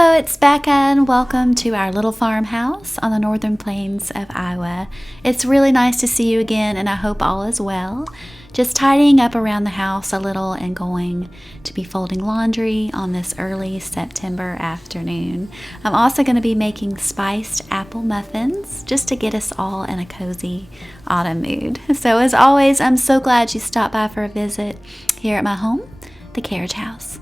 Hello, it's Becca and welcome to our little farmhouse on the northern plains of Iowa. It's really nice to see you again and I hope all is well. Just tidying up around the house a little and going to be folding laundry on this early September afternoon. I'm also going to be making spiced apple muffins just to get us all in a cozy autumn mood. So as always, I'm so glad you stopped by for a visit here at my home, the Carriage House.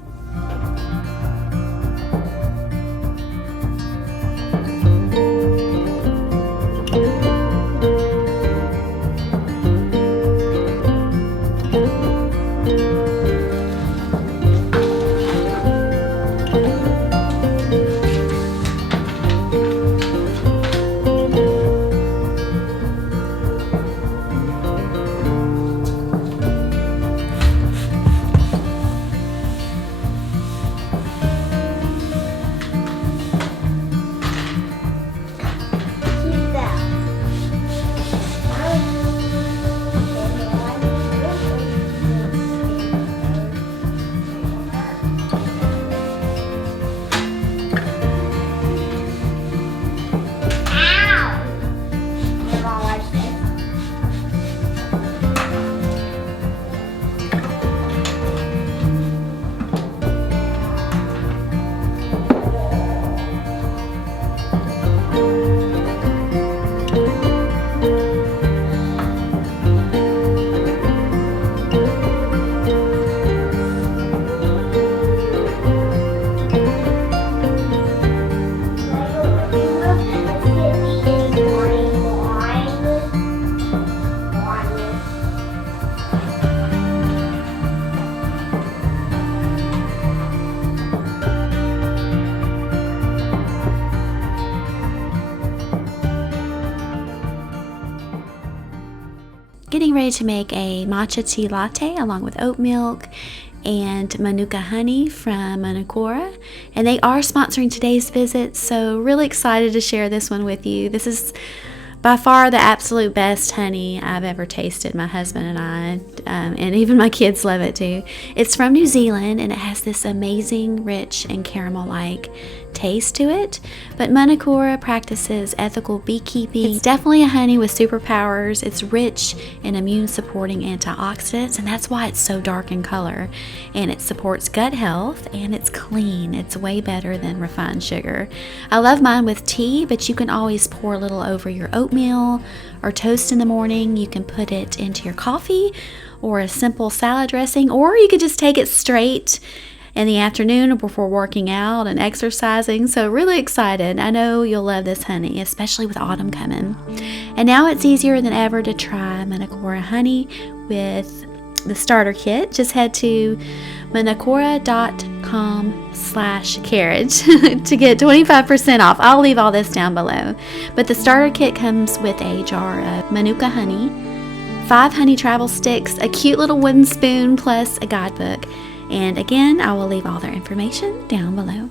Getting ready to make a matcha tea latte along with oat milk and Manuka honey from Manukora, and they are sponsoring today's visit, so really excited to share this one with you. This is by far the absolute best honey I've ever tasted. My husband and I, and even my kids love it too. It's from New Zealand and it has this amazing rich and caramel-like taste to it, but Manukora practices ethical beekeeping. It's definitely a honey with superpowers. It's rich in immune supporting antioxidants, and that's why it's so dark in color, and it supports gut health, and it's clean. It's way better than refined sugar. I love mine with tea, but you can always pour a little over your oatmeal or toast in the morning. You can put it into your coffee or a simple salad dressing, or you could just take it straight in the afternoon before working out and exercising. So really excited. I know you'll love this honey, especially with autumn coming. And now it's easier than ever to try Manukora honey with the starter kit. Just head to manukora.com/carriage to get 25% off. I'll leave all this down below. But the starter kit comes with a jar of Manuka honey, 5 honey travel sticks, a cute little wooden spoon, plus a guidebook. And again, I will leave all their information down below.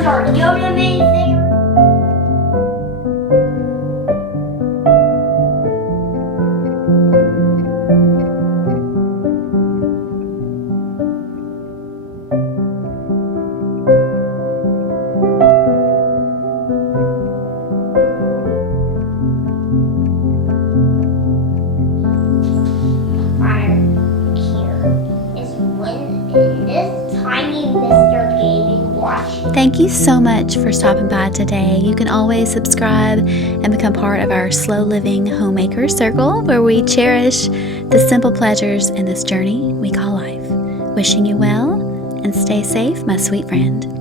There's our Yoda minifigure. Thank you so much for stopping by today. You can always subscribe and become part of our slow living homemaker circle where we cherish the simple pleasures in this journey we call life. Wishing you well and stay safe, my sweet friend.